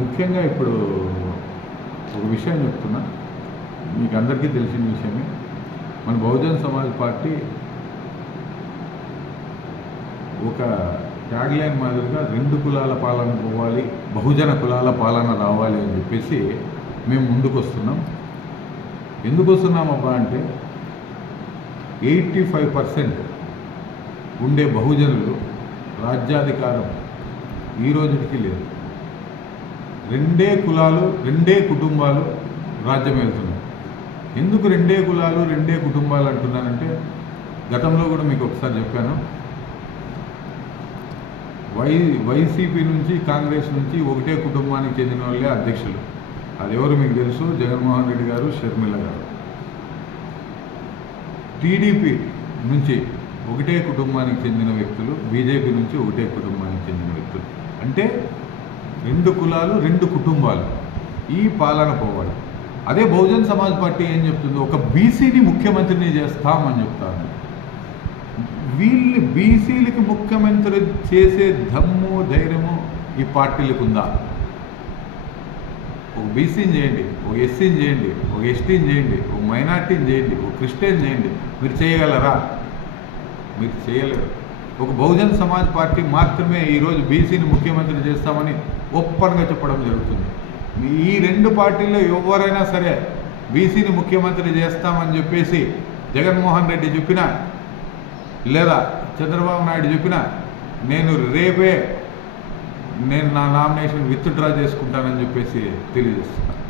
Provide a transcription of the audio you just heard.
ముఖ్యంగా ఇప్పుడు ఒక విషయం చెప్తున్నా, మీకు అందరికీ తెలిసిన విషయమే. మన బహుజన్ సమాజ్ పార్టీ ఒక ట్యాగ్లైన్ మాదిరిగా 2 కులాల పాలన పోవాలి, బహుజన కులాల పాలన రావాలి అని చెప్పేసి మేము ముందుకు వస్తున్నాం. ఎందుకు వస్తున్నామబ్బా అంటే 85% ఉండే బహుజనులు రాజ్యాధికారం ఈ రోజుకి లేదు. 2 కులాలు 2 కుటుంబాలు రాజ్యం వెళ్తున్నాయి. ఎందుకు 2 కులాలు 2 కుటుంబాలు అంటున్నానంటే, గతంలో కూడా మీకు ఒకసారి చెప్పాను, వైసీపీ నుంచి కాంగ్రెస్ నుంచి ఒకటే కుటుంబానికి చెందిన వాళ్ళే అధ్యక్షులు. అది ఎవరు మీకు తెలుసు, జగన్మోహన్ రెడ్డి గారు, షర్మిల గారు. టీడీపీ నుంచి ఒకటే కుటుంబానికి చెందిన వ్యక్తులు, బీజేపీ నుంచి ఒకటే కుటుంబానికి చెందిన వ్యక్తులు. అంటే 2 కులాలు 2 కుటుంబాలు, ఈ పాలన పోవాలి. అదే బహుజన్ సమాజ్ పార్టీ ఏం చెప్తుంది, ఒక బీసీని ముఖ్యమంత్రిని చేస్తామని చెప్తాను. వీళ్ళని బీసీలకి ముఖ్యమంత్రి చేసే దమ్ము ధైర్యము ఈ పార్టీలకు ఉందా? ఒక బీసీని చేయండి, ఒక ఎస్సీని చేయండి, ఒక ఎస్టీని చేయండి, ఒక మైనార్టీని చేయండి, ఒక క్రిస్టియన్ చేయండి, మీరు చేయగలరా? మీరు చేయలేరు. ఒక బహుజన్ సమాజ్ పార్టీ మాత్రమే ఈరోజు బీసీని ముఖ్యమంత్రి చేస్తామని ఓపెన్గా చెప్పడం జరుగుతుంది. ఈ 2 పార్టీల్లో ఎవరైనా సరే బీసీని ముఖ్యమంత్రి చేస్తామని చెప్పేసి జగన్మోహన్ రెడ్డి చెప్పినా, లేదా చంద్రబాబు నాయుడు చెప్పినా, నేను రేపే నా నామినేషన్ విత్డ్రా చేసుకుంటానని చెప్పేసి తెలియజేస్తున్నాను.